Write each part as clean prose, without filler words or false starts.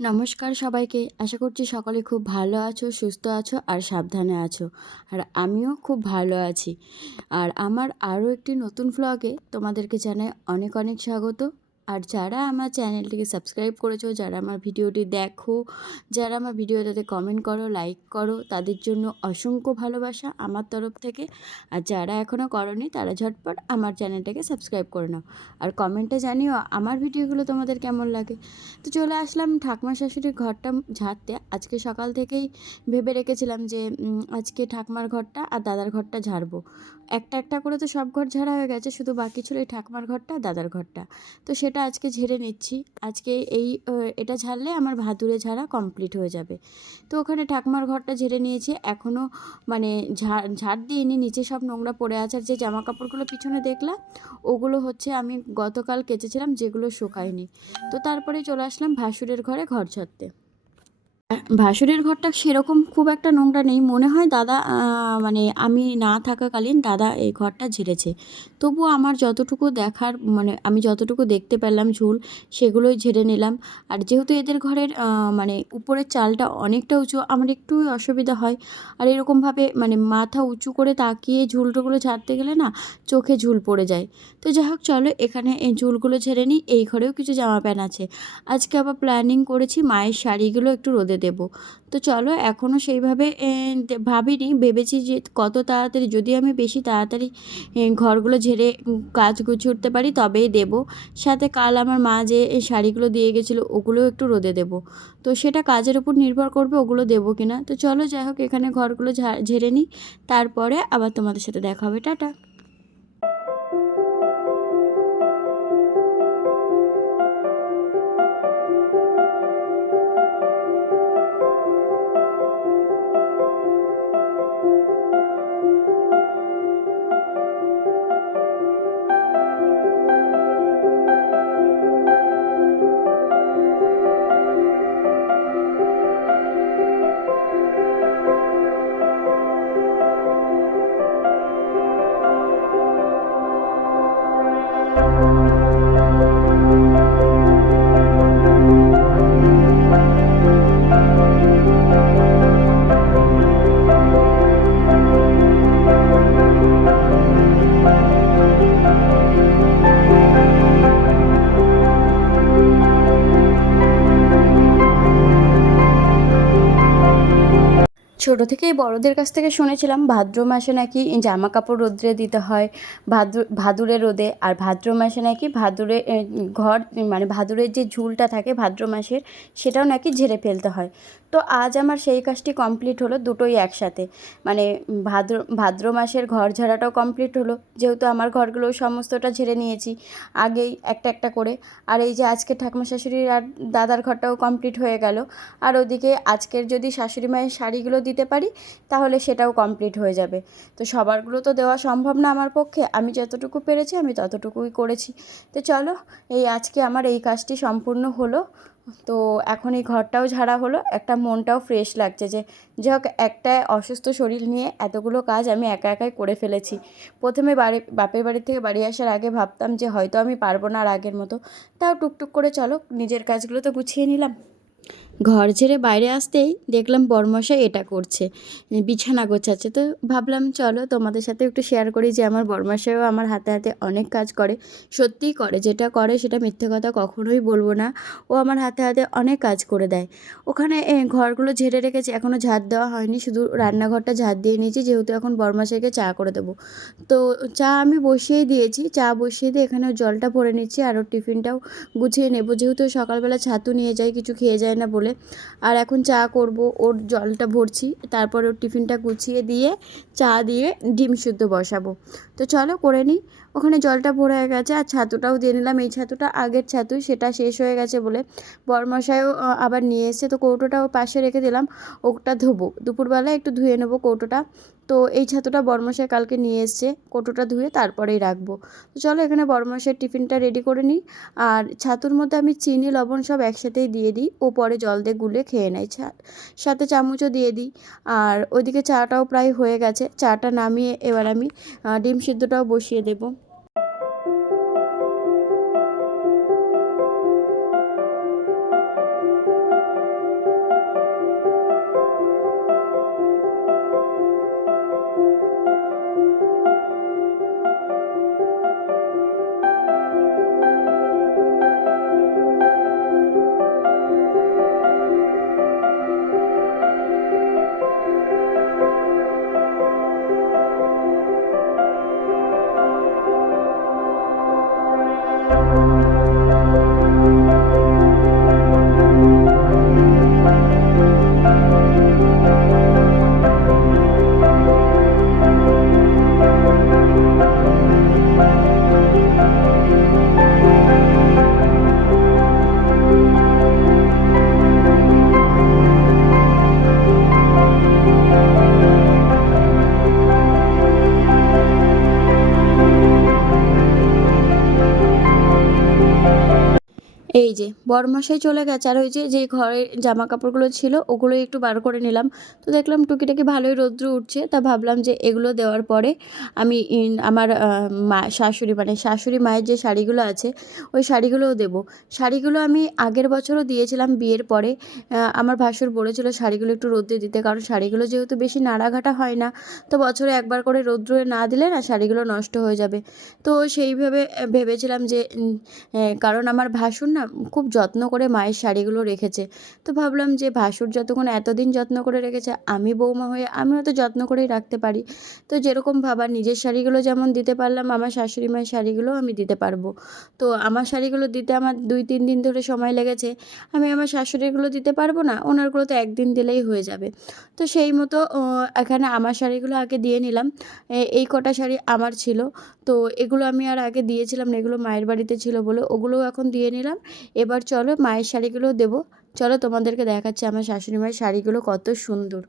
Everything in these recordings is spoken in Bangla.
নমস্কার সবাইকে। আশা করছি সকলে খুব ভালো আছো, সুস্থ আছো আর সাবধানে আছো। আর আমিও খুব ভালো আছি। আর আমার আরও একটি নতুন ভ্লগে তোমাদেরকে জানাই অনেক অনেক স্বাগত। আর যারা আমার চ্যানেলটিকে সাবস্ক্রাইব করেছো, যারা আমার ভিডিওটি দেখো, যারা আমার ভিডিওটাতে কমেন্ট করো, লাইক করো, তাদের জন্য অসংখ্য ভালোবাসা আমার তরফ থেকে। আর যারা এখনও করোনি তারা ঝটপট আমার চ্যানেলটাকে সাবস্ক্রাইব করে নাও। আর কমেন্টে জানিও আমার ভিডিওগুলো তোমাদের কেমন লাগে। তো চলে আসলাম ঠাকুমা শাশুড়ির ঘরটা ঝাড়তে। আজকে সকাল থেকেই ভেবে রেখেছিলাম যে আজকে ঠাকুমার ঘরটা আর দাদার ঘরটা ঝাড়বো। একটা একটা করে তো সব ঘর ঝাড়া হয়ে গেছে, শুধু বাকি ছিল এই ঠাকুমার ঘরটা আর দাদার ঘরটা। তো সেটা আজকে ঝেড়ে নিচ্ছি। আজকে এটা ঝাড়লে আমার ভাদুরে ঝাড়া কমপ্লিট হয়ে যাবে। তো ওখানে ঠাকুমার ঘরটা ঝেড়ে নিয়েছি। এখনও মানে ঝাড় দিইনি, নিচে সব নোংরা পড়ে আছে। আর যে জামা কাপড়গুলো পিছনে দেখলাম ওগুলো হচ্ছে আমি গতকাল কেচেছিলাম, যেগুলো শুকায়নি। তো তারপরে চলে আসলাম ভাসুরের ঘরে ঘর ঝাড়তে। ভাসুরের ঘরটা সেরকম খুব একটা নোংরা নেই, মনে হয় দাদা মানে আমি না থাকাকালীন দাদা এই ঘরটা ঝেড়েছে। তবুও আমার যতটুকু দেখার মানে আমি যতটুকু দেখতে পেলাম ঝুল, সেগুলোই ঝেড়ে নিলাম। আর যেহেতু এদের ঘরের মানে উপরের চালটা অনেকটা উঁচু, আমার একটু অসুবিধা হয়। আর এরকমভাবে মানে মাথা উঁচু করে তাকিয়ে ঝুলটোগুলো ঝাড়তে গেলে না চোখে ঝুল পড়ে যায়। তো যাই হোক, চলো এখানে এই ঝুলগুলো ঝেড়ে নিই। এই ঘরেও কিছু জামা প্যান্ট আছে। আজকে আবার প্ল্যানিং করেছি মায়ের শাড়িগুলো একটু রোদে দেব। তো চলো, এখনও সেইভাবে ভাবিনি, ভেবেছি যে কত তাড়াতাড়ি, যদি আমি বেশি তাড়াতাড়ি ঘরগুলো ঝেড়ে কাজ গুছিয়ে উঠতে পারি তবেই দেব। সাথে কাল আমার মা যে এই শাড়িগুলো দিয়ে গেছিলো ওগুলোও একটু রোদে দেব। তো সেটা কাজের উপর নির্ভর করবে ওগুলো দেবো কিনা। তো চলো যাই হোক, এখানে ঘরগুলো ঝেড়ে নিই, তারপরে আবার তোমাদের সাথে দেখা হবে। টাটা। ছোটো থেকেই বড়দের কাছ থেকে শুনেছিলাম ভাদ্র মাসে নাকি জামা কাপড় রোদ্রে দিতে হয়, ভাদুরে রোদে। আর ভাদ্র মাসে নাকি ভাদুরে ঘর মানে ভাদুরের যে ঝুলটা থাকে ভাদ্র মাসের, সেটাও নাকি ঝেড়ে ফেলতে হয়। তো আজ আমার সেই কাজটি কমপ্লিট হলো, দুটোই একসাথে। মানে ভাদ্র মাসের ঘর ঝাড়াটাও কমপ্লিট হলো, যেহেতু আমার ঘরগুলো সমস্তটা ঝেড়ে নিয়েছি আগেই একটা একটা করে। আর এই যে আজকে ঠাকুমা শাশুড়ির আর দাদার ঘরটাও কমপ্লিট হয়ে গেল। আর ওদিকে আজকের যদি শাশুড়ি মায়ের শাড়িগুলো দিতে পারি তাহলে সেটাও কমপ্লিট হয়ে যাবে। তো সবারগুলো তো দেওয়া সম্ভব না আমার পক্ষে, আমি যতটুকু পেরেছি আমি ততটুকুই করেছি। তো চলো, এই আজকে আমার এই কাজটি সম্পূর্ণ হলো। তো এখন এই ঘরটাও ঝাড়া হলো, একটা মনটাও ফ্রেশ লাগছে যে যাই হোক, একটা অসুস্থ শরীর নিয়ে এতগুলো কাজ আমি একা একাই করে ফেলেছি। প্রথমে বাপের বাড়ি থেকে বাড়ি আসার আগে ভাবতাম যে হয়তো আমি পারবো না আর আগের মতো। তাও টুকটুক করে চলো নিজের কাজগুলো তো গুছিয়ে নিলাম। ঘর ছেড়ে বাইরে আসতেই দেখলাম বরমশাই এটা করছে, বিছানা গোছাচ্ছে। তো ভাবলাম চলো তোমাদের সাথে একটু শেয়ার করি যে আমার বরমশাইও আমার হাতে হাতে অনেক কাজ করে। সত্যিই করে, যেটা করে সেটা মিথ্যে কথা কখনোই বলবো না। ও আমার হাতে হাতে অনেক কাজ করে দেয়। ওখানে ঘরগুলো ঝেড়ে রেখেছি, এখনও ঝাড় দেওয়া হয়নি, শুধু রান্নাঘরটা ঝাড় দিয়ে নিয়েছি, যেহেতু এখন বরমশাইকে চা করে দেবো। তো চা আমি বসিয়েই দিয়েছি, চা বসিয়ে দিয়ে এখানে জলটা ভরে নিচ্ছি আর ওর টিফিনটাও গুছিয়ে নেবো, যেহেতু সকালবেলা ছাতু নিয়ে যায়, কিছু খেয়ে যায় না বলে। আর এখন চা করব, ওর জলটা ভরছি, তারপর ওর টিফিনটা গুছিয়ে দিয়ে চা দিয়ে ডিম সিদ্ধ বসাবো। তো চলো করে নিই। ওখানে জলটা ভরে হয়ে গেছে আর ছাতুটাও দিয়ে নিলাম। এই ছাতুটা আগের ছাতুই, সেটা শেষ হয়ে গেছে বলে বরমশাইও আবার নিয়ে এসছে। তো কৌটোটাও পাশে রেখে দিলাম, ওটা ধোবো দুপুরবেলা, একটু ধুয়ে নেবো কৌটোটা। তো এই ছাতুটা বরমশাই কালকে নিয়ে এসছে, কৌটোটা ধুয়ে তারপরেই রাখবো। তো চলো এখানে বরমশাইয়ের টিফিনটা রেডি করে নিই। আর ছাতুর মধ্যে আমি চিনি লবণ সব একসাথেই দিয়ে দিই, ও পরে জল দিয়ে গুলে খেয়ে নেয়, সাথে চামচও দিয়ে দিই। আর ওইদিকে চাটাও প্রায় হয়ে গেছে, চাটা নামিয়ে এবার আমি ডিম সিদ্ধটাও বসিয়ে দেবো। যে বরমশাই চলে গেছে, আর ওই যে যে ঘরে জামা কাপড়গুলো ছিল ওগুলো একটু বার করে নিলাম। তো দেখলাম টুকিটাকি ভালোই রৌদ্র উঠছে, তা ভাবলাম যে এগুলো দেওয়ার পরে আমি আমার মা শাশুড়ি মানে শাশুড়ি মায়ের যে শাড়িগুলো আছে ওই শাড়িগুলোও দেবো। শাড়িগুলো আমি আগের বছরও দিয়েছিলাম বিয়ের পরে। আমার ভাসুর বলেছিল শাড়িগুলো একটু রোদ্রে দিতে, কারণ শাড়িগুলো যেহেতু বেশি নাড়াঘাটা হয় না, তো বছরে একবার করে রৌদ্রে না দিলে না শাড়িগুলো নষ্ট হয়ে যাবে। তো সেইভাবে ভেবেছিলাম যে কারণ আমার ভাসুর না খুব যত্ন করে মায়ের শাড়িগুলো রেখেছে। তো ভাবলাম যে ভাসুর যতক্ষণ এতদিন যত্ন করে রেখেছে, আমি বৌমা হয়ে আমিও তো যত্ন করেই রাখতে পারি। তো যেরকম ভাবা নিজের শাড়িগুলো যেমন দিতে পারলাম, আমার শাশুড়ি মায়ের শাড়িগুলোও আমি দিতে পারবো। তো আমার শাড়িগুলো দিতে আমার 2-3 দিন ধরে সময় লেগেছে। আমি আমার শাশুড়িগুলো দিতে পারবো না, ওনারগুলো তো একদিন দিলেই হয়ে যাবে। তো সেই মতো এখানে আমার শাড়িগুলো আগে দিয়ে নিলাম। এই কটা শাড়ি আমার ছিল, তো এগুলো আমি আর আগে দিয়েছিলাম না, এগুলো মায়ের বাড়িতে ছিল বলে ওগুলোও এখন দিয়ে নিলাম। এবার চলো মায়ের শাড়িগুলোও দেবো। চলো তোমাদেরকে দেখাচ্ছি আমার শাশুড়ি মায়ের শাড়িগুলো কত সুন্দর।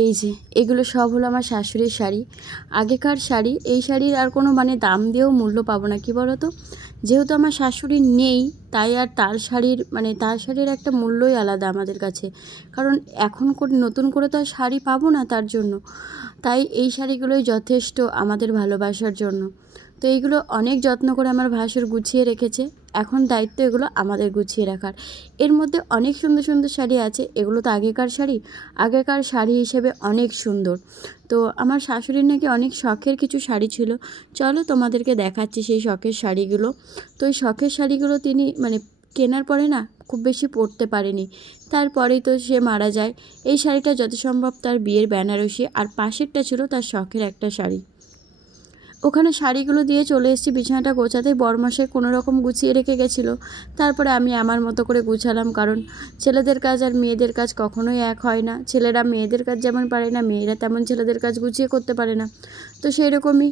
এই যে এগুলো সব হলো আমার শাশুড়ির শাড়ি, আগেকার শাড়ি। এই শাড়ির আর কোনো মানে দাম দিয়েও মূল্য পাবো না, কি বলো তো। যেহেতু আমার শাশুড়ি নেই, তাই আর তার শাড়ির একটা মূল্যই আলাদা আমাদের কাছে। কারণ এখন নতুন করে তো আর শাড়ি পাবো না তার জন্য। তাই এই শাড়িগুলোই যথেষ্ট আমাদের ভালোবাসার জন্য। তো এইগুলো অনেক যত্ন করে আমার ভাসুর গুছিয়ে রেখেছে, এখন দায়িত্ব এগুলো আমাদের গুছিয়ে রাখার। এর মধ্যে অনেক সুন্দর সুন্দর শাড়ি আছে, এগুলো তো আগেকার শাড়ি হিসেবে অনেক সুন্দর। তো আমার শাশুড়ির নাকি অনেক শখের কিছু শাড়ি ছিল, চলো তোমাদেরকে দেখাচ্ছি সেই শখের শাড়িগুলো। তো এই শখের শাড়িগুলো তিনি মানে কেনার পরে না খুব বেশি পরতে পারেনি, তারপরেই তো সে মারা যায়। এই শাড়িটা যত সম্ভব তার বিয়ের বেনারসি, আর পাশেরটা ছিল তার শখের একটা শাড়ি। ওখানে শাড়িগুলো দিয়ে চলে এসেছি বিছানাটা গোছাতে, বরমশাই কোনো রকম গুছিয়ে রেখে গেছিলো। তারপরে আমি আমার মতো করে গুছালাম, কারণ ছেলেদের কাজ আর মেয়েদের কাজ কখনোই এক হয় না। ছেলেরা মেয়েদের কাজ যেমন পারে না, মেয়েরা তেমন ছেলেদের কাজ গুছিয়ে করতে পারে না। তো সেই রকমই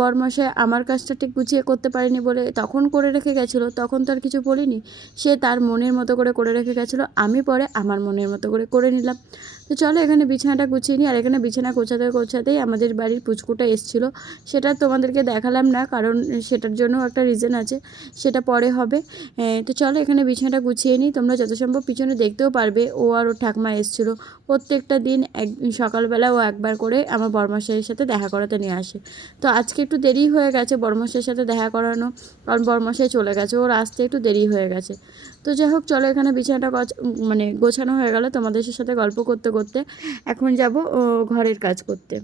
বরমশাই আমার কাজটা ঠিক গুছিয়ে করতে পারেনি বলে তখন করে রেখে গেছিলো, তখন তো আর কিছু বলিনি। সে তার মনের মতো করে রেখে গেছিলো, আমি পরে আমার মনের মতো করে নিলাম। তো চলো এখানে বিছানাটা গুছিয়ে নিই। আর এখানে বিছানা গোছাতেই আমাদের বাড়ির পুচকুটা এসেছিলো, সেটা তোমাদেরকে দেখালাম না, কারণ সেটার জন্য একটা রিজন আছে, সেটা পরে হবে। তো চলো এখানে বিছানাটা গুছিয়ে নিই। তোমরা যত সম্ভব পিছনে দেখতেও পারবে, ও আর ওর ঠাকমা এসেছিলো। প্রত্যেকটা দিন সকালবেলা ও একবার করে আমার বরমশাইয়ের সাথে দেখা করাতে নিয়ে আসে। তো আজকে একটু দেরি হয়ে গেছে বরমশাইয়ের সাথে দেখা করানো, কারণ বরমশাই চলে গেছে, ওর আসতে একটু দেরি হয়ে গেছে। তো যাই হোক চলো এখানে বিছানাটা গোছানো হয়ে গেল, তোমাদের সাথে গল্প করতে করতে এখন যাব ঘরের কাজ করতে।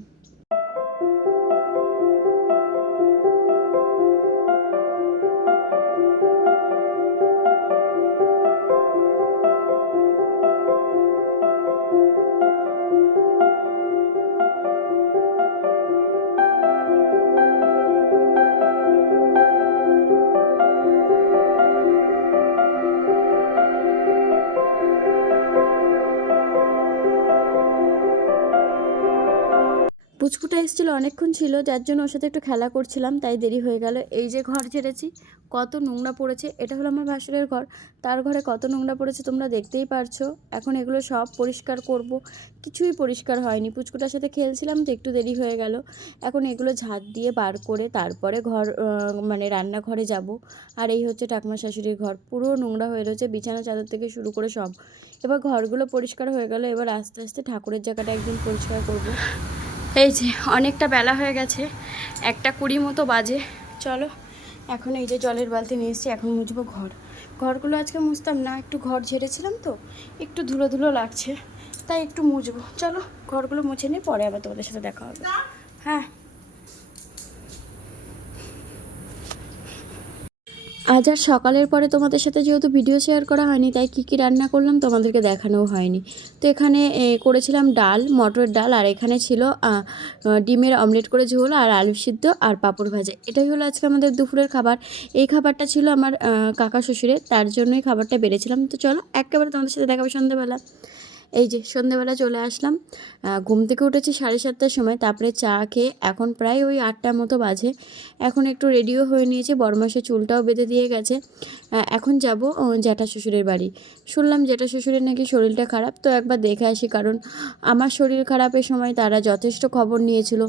পুচকুটা এসেছিলো, অনেকক্ষণ ছিল, যার জন্য ওর সাথে একটু খেলা করছিলাম, তাই দেরি হয়ে গেল। এই যে ঘর ঝেড়েছি, কত নোংরা পড়েছে। এটা হলো আমার ভাসুরের ঘর, তার ঘরে কত নোংরা পড়েছে তোমরা দেখতেই পারছো। এখন এগুলো সব পরিষ্কার করব, কিছুই পরিষ্কার হয়নি। পুচকুটার সাথে খেলছিলাম তো একটু দেরি হয়ে গেল। এখন এগুলো ঝাঁট দিয়ে বার করে তারপরে ঘর মানে রান্নাঘরে যাব। আর এই হচ্ছে ঠাকুমা শাশুড়ির ঘর, পুরো নোংরা হয়ে রয়েছে, বিছানা চাদর থেকে শুরু করে সব। এবার ঘরগুলো পরিষ্কার হয়ে গেল, এবার আস্তে আস্তে ঠাকুরের জায়গাটা একদিন পরিষ্কার করব। এই যে অনেকটা বেলা হয়ে গেছে, 1:20 মতো বাজে। চলো এখন এই যে জলের বালতি নিয়ে এসেছি, এখন মুছবো ঘরগুলো আজকে মুছতাম না, একটু ঘর ঝেড়েছিলাম তো একটু ধুলো ধুলো লাগছে, তাই একটু মুছবো। চলো ঘরগুলো মুছে নিই, পরে আবার তোমাদের সাথে দেখা হবে। হ্যাঁ, আজ আর সকালের পরে তোমাদের সাথে যেহেতু ভিডিও শেয়ার করা হয়নি, তাই কী কী রান্না করলাম তোমাদেরকে দেখানোও হয়নি। তো এখানে করেছিলাম ডাল, মটরের ডাল, আর এখানে ছিল ডিমের অমলেট করে ঝোল, আর আলু সিদ্ধ, আর পাঁপড় ভাজা। এটাই হলো আজকে আমাদের দুপুরের খাবার। এই খাবারটা ছিল আমার কাকা শ্বশুরের, তার জন্যই খাবারটা বেড়েছিলাম। তো চলো একেবারে তোমাদের সাথে দেখাবো সন্ধ্যেবেলা। এই যে সন্ধ্যেবেলা চলে আসলাম, ঘুম থেকে উঠেছি 7:30টার সময়, তারপরে চা খেয়ে এখন প্রায় ওই 8টার মতো বাজে। এখন একটু রেডিও হয়ে নিয়েছি, বড়মাসের চুলটাও বেঁধে দিয়ে গেছে। এখন যাব জ্যাঠা শ্বশুরের বাড়ি। শুনলাম জ্যাঠা শ্বশুরের নাকি শরীরটা খারাপ, তো একবার দেখে আসি, কারণ আমার শরীর খারাপের সময় তারা যথেষ্ট খবর নিয়েছিল।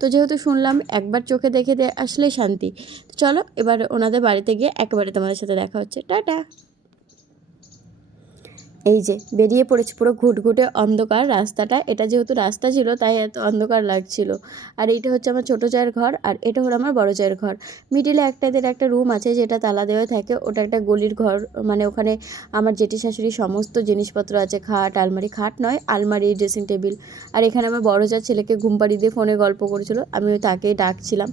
তো যেহেতু শুনলাম, একবার চোখে দেখে আসলেই শান্তি। তো চলো এবার ওনাদের বাড়িতে গিয়ে একেবারে তোমাদের সাথে দেখা হচ্ছে। টাটা। এই যে বেরিয়ে পড়েছি, পুরো ঘুটঘুটে অন্ধকার রাস্তাটা। এটা যেহেতু রাস্তা ছিল তাই এত অন্ধকার লাগছিল। আর এইটা হচ্ছে আমার ছোটো চায়ের ঘর, আর এটা হলো আমার বড় চায়ের ঘর। মিডিলে এদের একটা রুম আছে যেটা তালা দেওয়া থাকে, ওটা একটা গলির ঘর। মানে ওখানে আমার জেঠি শাশুড়ির সমস্ত জিনিসপত্র আছে, খাট, আলমারি, খাট নয় আলমারি, ড্রেসিং টেবিল। আর এখানে আমার বড় চার ছেলেকে ঘুম পাড়িয়ে দিয়ে ফোনে গল্প করেছিল, আমিও তাকেই ডাকছিলাম।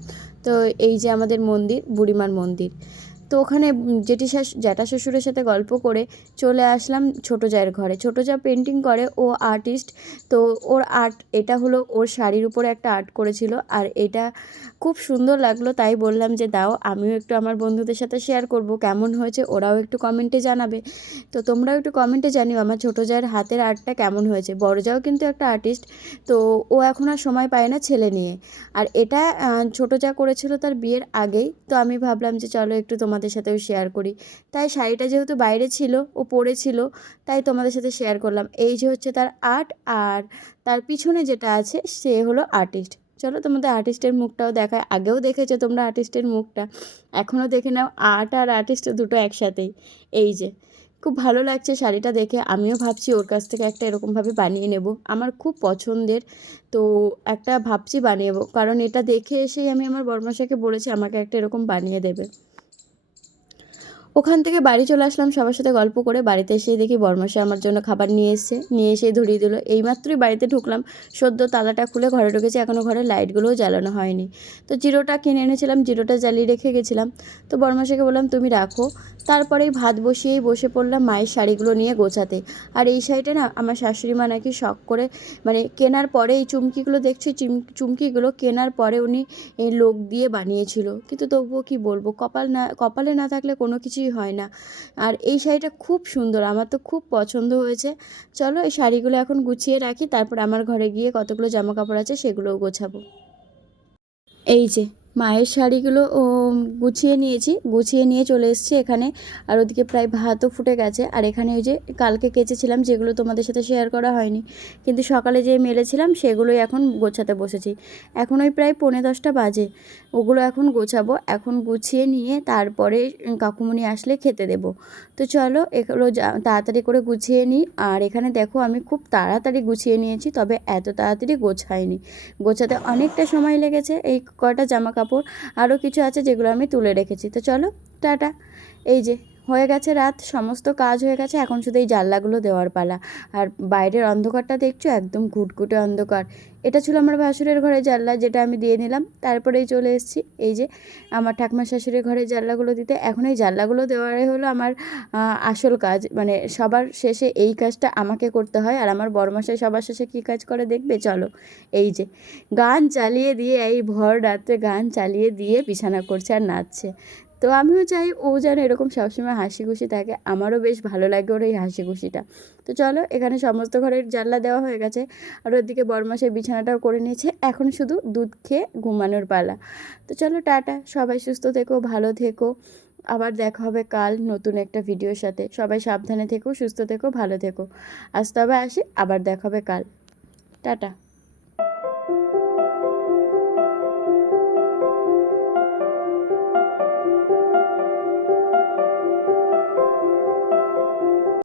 তো এই যে আমাদের মন্দির, বুড়িমার মন্দির। তো ওখানে জ্যাঠা শ্বশুরের সাথে গল্প করে চলে আসলাম ছোটো জায়ের ঘরে। ছোটো জা পেন্টিং করে, ও আর্টিস্ট। তো ওর আর্ট, এটা হলো ওর শাড়ির উপরে একটা আর্ট করেছিল, আর এটা খুব সুন্দর লাগলো, তাই বললাম যে দাও আমিও একটু আমার বন্ধুদের সাথে শেয়ার করব, কেমন হয়েছে ওরাও একটু কমেন্টে জানাবে। তো তোমরাও একটু কমেন্টে জানিও আমার ছোটো জায়ের হাতের আর্টটা কেমন হয়েছে। বড় জাও কিন্তু একটা আর্টিস্ট, তো ও এখন আর সময় পায় না ছেলে নিয়ে। আর এটা ছোটো যা করেছিল তার বিয়ের আগেই, তো আমি ভাবলাম যে চলো একটু তোমাদের সাথেও শেয়ার করি। তাই শাড়িটা যেহেতু বাইরে ছিল, ও পরেছিল, তাই তোমাদের সাথে শেয়ার করলাম। এই যে হচ্ছে তার আর্ট, আর তার পিছনে যেটা আছে সে হলো আর্টিস্ট। চলো তোমাদের আর্টিস্টের মুখটাও দেখায়, আগেও দেখেছো তোমরা আর্টিস্টের মুখটা, এখনও দেখে নাও। আর্ট আর আর্টিস্ট দুটো একসাথেই। এই যে খুব ভালো লাগছে শাড়িটা দেখে, আমিও ভাবছি ওর কাছ থেকে একটা এরকমভাবে বানিয়ে নেব, আমার খুব পছন্দের। তো একটা ভাবছি বানিয়ে নেবো, কারণ এটা দেখে এসেই আমি আমার বড়মশাইকে বলেছি আমাকে একটা এরকম বানিয়ে দেবে। ওখান থেকে বাড়ি চলে আসলাম সবার সাথে গল্প করে। বাড়িতে এসে দেখি বরমাসে আমার জন্য খাবার নিয়ে এসছে, নিয়ে এসেই ধরিয়ে দিল। এইমাত্রই বাড়িতে ঢুকলাম, সদ্য তালাটা খুলে ঘরে ঢুকেছি, এখনও ঘরের লাইটগুলোও জ্বালানো হয়নি। তো জিরোটা কিনে এনেছিলাম, জিরোটা জ্বালিয়ে রেখে গেছিলাম। তো বরমাসাকে বললাম তুমি রাখো। তারপরেই ভাত বসিয়েই বসে পড়লাম মায়ের শাড়িগুলো নিয়ে গোছাতে। আর এই শাড়িটা না আমার শাশুড়ি মা নাকি শখ করে, মানে কেনার পরে এই চুমকিগুলো দেখছি, চুমকিগুলো কেনার পরে উনি এই লোক দিয়ে বানিয়েছিল। কিন্তু তবুও কি বলবো, কপালে না থাকলে কোনো কিছুই হয় না। আর এই শাড়িটা খুব সুন্দর, আমার তো খুব পছন্দ হয়েছে। চলো এই শাড়িগুলো এখন গুছিয়ে রাখি, তারপর আমার ঘরে গিয়ে কতগুলো জামা কাপড় আছে সেগুলোও গোছাবো। এই যে মায়ের শাড়িগুলো গুছিয়ে নিয়েছি, গুছিয়ে নিয়ে চলে এসেছি এখানে। আর ওদিকে প্রায় ভাতও ফুটে গেছে। আর এখানে ওই যে কালকে কেচেছিলাম, যেগুলো তোমাদের সাথে শেয়ার করা হয়নি, কিন্তু সকালে যে মেলেছিলাম সেগুলোই এখন গোছাতে বসেছি। এখন ওই প্রায় 9:45 বাজে, ওগুলো এখন গোছাবো। এখন গুছিয়ে নিয়ে তারপরে কাকুমণি আসলে খেতে দেব। তো চলো এগুলো তাড়াতাড়ি করে গুছিয়ে নিই। আর এখানে দেখো আমি খুব তাড়াতাড়ি গুছিয়ে নিয়েছি, তবে এত তাড়াতাড়ি গোছাইনি, গোছাতে অনেকটা সময় লেগেছে। এই কয়টা জামা কাপড়, আরও কিছু আছে যেগুলো আমি তুলে রেখেছি। তো চলো টাটা। এই যে হয়ে গেছে রাত, সমস্ত কাজ হয়ে গেছে, এখন শুধু এই জানলাগুলো দেওয়ার পালা। আর বাইরের অন্ধকারটা দেখছো, একদম ঘুটঘুটে অন্ধকার। এটা ছিল আমার ভাসুরের ঘরের জানলা, যেটা আমি দিয়ে নিলাম, তারপরেই চলে এসেছি এই যে আমার ঠাকুমা শাশুড়ির ঘরের জানলাগুলো দিতে। এখন এই জানলাগুলো দেওয়ারে হলো আমার আসল কাজ, মানে সবার শেষে এই কাজটা আমাকে করতে হয়। আর আমার বড়মশাই সবার শেষে কী কাজ করে দেখবে, চলো। এই যে গান চালিয়ে দিয়ে, এই ভর রাত্রে গান চালিয়ে দিয়ে বিছানা করছে আর নাচছে। তো আমিও চাই ও যেন এরকম সবসময় হাসি খুশি থাকে, আমারও বেশ ভালো লাগে ওর এই হাসি খুশিটা। তো চলো, এখানে সমস্ত ঘরের জানলা দেওয়া হয়ে গেছে, আর ওদিকে বরমাসের বিছানাটাও করে নিয়েছে, এখন শুধু দুধ খেয়ে ঘুমানোর পালা। তো চলো টাটা, সবাই সুস্থ থেকো, ভালো থেকো, আবার দেখা হবে কাল নতুন একটা ভিডিওর সাথে। সবাই সাবধানে থেকো, সুস্থ থেকো, ভালো থেকো। আজ তবে আসি, আবার দেখা হবে কাল। টাটা।